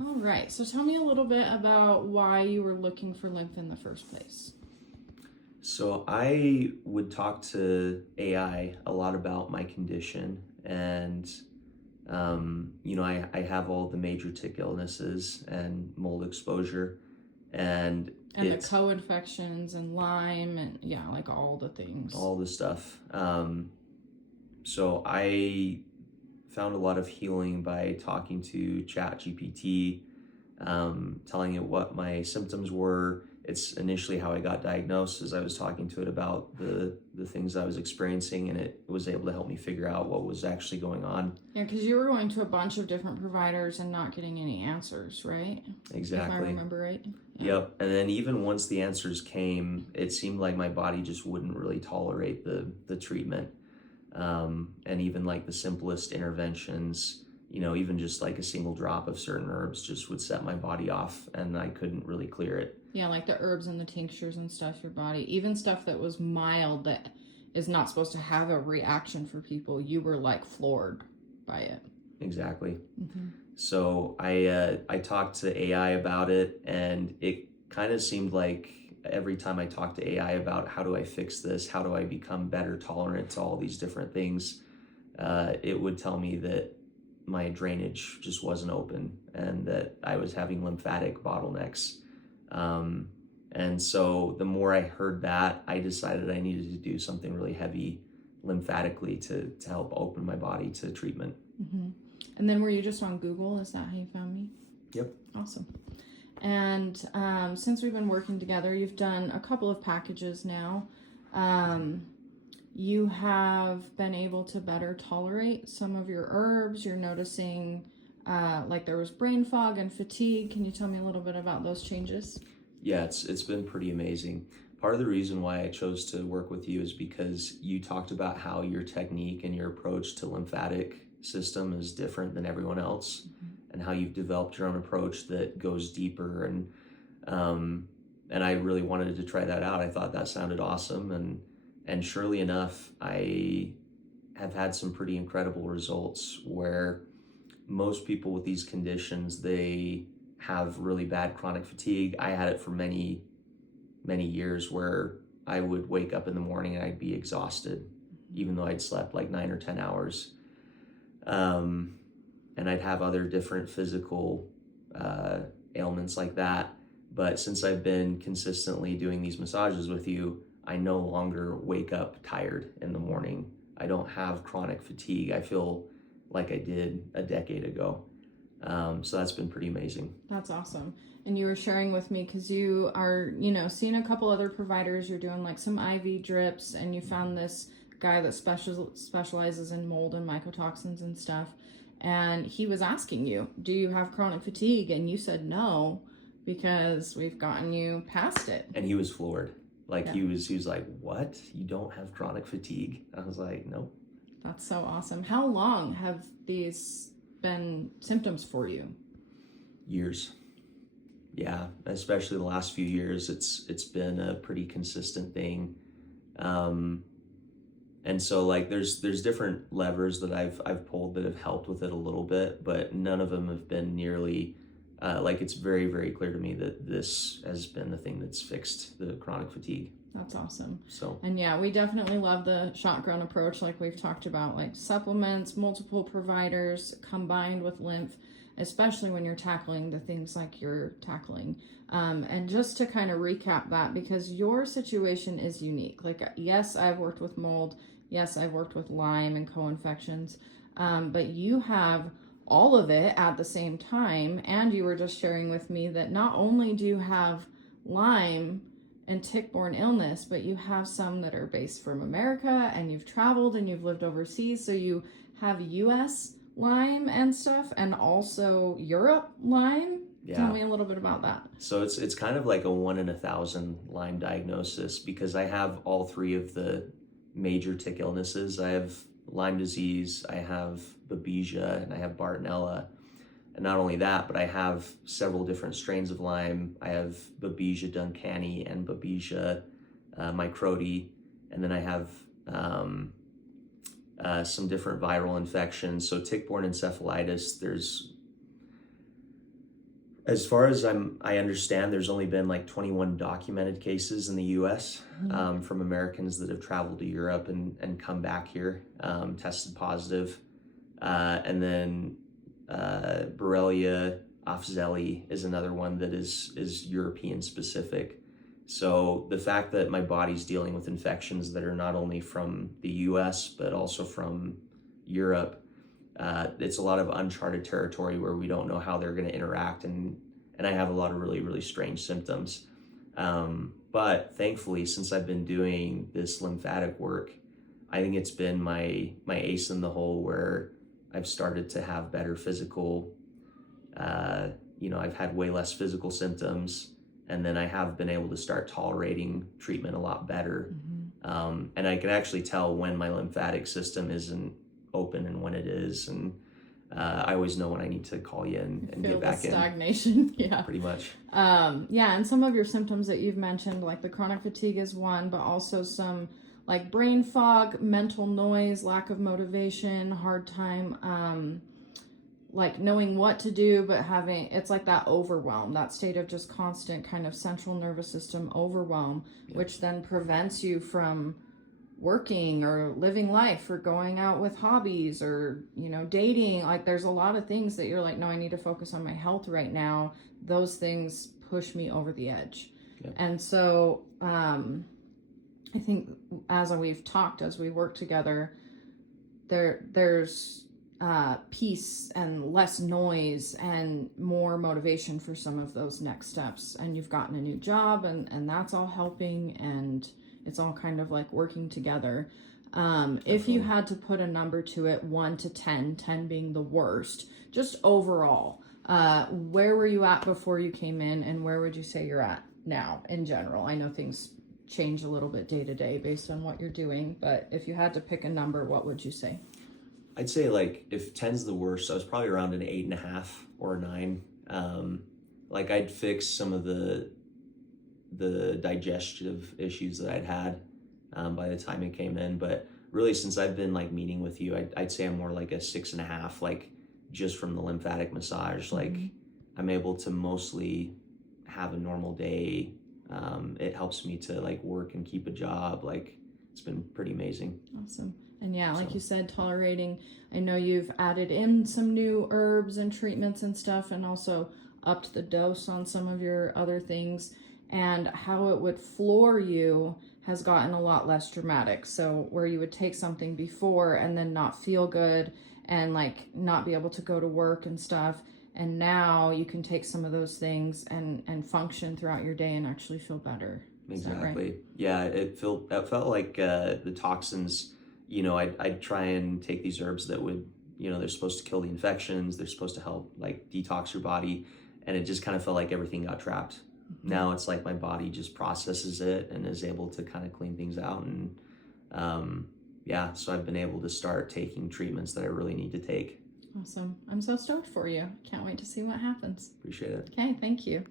All right. So tell me a little bit about why you were looking for lymph in the first place. So I would talk to AI a lot about my condition, and I have all the major tick illnesses and mold exposure, and And the co-infections and Lyme and yeah, like all the things. all the stuff. So I found a lot of healing by talking to ChatGPT, telling it what my symptoms were. It's initially how I got diagnosed, as I was talking to it about the things I was experiencing, and it was able to help me figure out what was actually going on. Yeah, because you were going to a bunch of different providers and not getting any answers, right? Exactly. If I remember right. Yeah. Yep. And then even once the answers came, it seemed like my body just wouldn't really tolerate the treatment. And even like the simplest interventions, even just like a single drop of certain herbs just would set my body off, and I couldn't really clear it. Yeah, like the herbs and the tinctures and stuff, your body, even stuff that was mild that is not supposed to have a reaction for people, you were like floored by it. Exactly. Mm-hmm. So I talked to AI about it, and it kind of seemed like every time I talked to AI about how do I fix this, how do I become better tolerant to all these different things, it would tell me that my drainage just wasn't open and that I was having lymphatic bottlenecks. And so the more I heard that, I decided I needed to do something really heavy lymphatically to help open my body to treatment. Mm-hmm. And then were you just on Google? Is that how you found me? Yep. Awesome. And since we've been working together, you've done a couple of packages now. You have been able to better tolerate some of your herbs. You're noticing like there was brain fog and fatigue. Can you tell me a little bit about those changes? Yeah, it's been pretty amazing. Part of the reason why I chose to work with you is because you talked about how your technique and your approach to lymphatic system is different than everyone else, mm-hmm. and how you've developed your own approach that goes deeper, and I really wanted to try that out. I thought that sounded awesome, and surely enough, I have had some pretty incredible results where most people with these conditions, they have really bad chronic fatigue. I had it for many years where I would wake up in the morning and I'd be exhausted, even though I'd slept like 9 or 10 hours. And I'd have other different physical ailments like that. But since I've been consistently doing these massages with you, I no longer wake up tired in the morning. I don't have chronic fatigue. I feel like I did a decade ago. So that's been pretty amazing. That's awesome. And you were sharing with me because you are, seeing a couple other providers. You're doing like some IV drips, and you found this guy that specializes in mold and mycotoxins and stuff. And he was asking you, do you have chronic fatigue? And you said no, because we've gotten you past it. And he was floored. Like, yeah. He was like, what? You don't have chronic fatigue? I was like, nope. That's so awesome. How long have these been symptoms for you? Years. Yeah, especially the last few years, it's been a pretty consistent thing. And so like there's different levers that I've pulled that have helped with it a little bit, but none of them have been nearly like, it's very, very clear to me that this has been the thing that's fixed the chronic fatigue. That's awesome. So, and yeah, we definitely love the shotgun approach, like we've talked about, like supplements, multiple providers combined with lymph, especially when you're tackling the things like you're tackling. And just to kind of recap that, because your situation is unique. Like, yes, I've worked with mold. Yes, I've worked with Lyme and co-infections. But you have all of it at the same time. And you were just sharing with me that not only do you have Lyme and tick-borne illness, but you have some that are based from America, and you've traveled and you've lived overseas. So you have US Lyme and stuff, and also Europe Lyme. Yeah. Tell me a little bit about that. So it's kind of like a 1 in 1,000 Lyme diagnosis, because I have all three of the major tick illnesses. I have Lyme disease, I have babesia, and I have bartonella. And not only that, but I have several different strains of Lyme. I have babesia duncani and babesia microti, and then I have some different viral infections. So tick-borne encephalitis, As far as I understand, there's only been like 21 documented cases in the U.S. From Americans that have traveled to Europe and come back here, tested positive. And then Borrelia afzelii is another one that is European specific. So the fact that my body's dealing with infections that are not only from the US, but also from Europe, it's a lot of uncharted territory where we don't know how they're going to interact. And I have a lot of really, really strange symptoms. But thankfully, since I've been doing this lymphatic work, I think it's been my ace in the hole where I've started to have better physical, I've had way less physical symptoms, and then I have been able to start tolerating treatment a lot better. And I can actually tell when my lymphatic system isn't open and when it is. And I always know when I need to call you and get back in. Stagnation, yeah. Pretty much. Yeah, and some of your symptoms that you've mentioned, like the chronic fatigue is one, but also some like brain fog, mental noise, lack of motivation, hard time, like knowing what to do, but it's like that overwhelm, that state of just constant kind of central nervous system overwhelm, which then prevents you from working or living life or going out with hobbies or, dating. Like there's a lot of things that you're like, no, I need to focus on my health right now. Those things push me over the edge. Yep. And so, I think as we've talked, as we work together, there's peace and less noise and more motivation for some of those next steps. And you've gotten a new job and that's all helping, and it's all kind of like working together. If you had to put a number to it, 1 to 10, 10 being the worst, just overall, where were you at before you came in, and where would you say you're at now in general? I know things change a little bit day to day based on what you're doing, but if you had to pick a number, what would you say? I'd say like if 10's the worst, I was probably around an 8.5 or a 9. Like I'd fix some of the digestive issues that I'd had by the time it came in, but really since I've been like meeting with you, I'd say I'm more like a 6.5, like just from the lymphatic massage. Like I'm able to mostly have a normal day. It helps me to like work and keep a job. Like it's been pretty amazing. Awesome. And yeah, like you said, tolerating, I know you've added in some new herbs and treatments and stuff, and also upped the dose on some of your other things, and how it would floor you has gotten a lot less dramatic. So where you would take something before and then not feel good and like not be able to go to work and stuff, and now you can take some of those things and function throughout your day and actually feel better. Exactly. Right? Yeah, it felt like the toxins, I'd try and take these herbs that would, they're supposed to kill the infections, they're supposed to help like detox your body, and it just kind of felt like everything got trapped. Now it's like my body just processes it and is able to kind of clean things out. And so I've been able to start taking treatments that I really need to take. Awesome. I'm so stoked for you. Can't wait to see what happens. Appreciate it. Okay, thank you.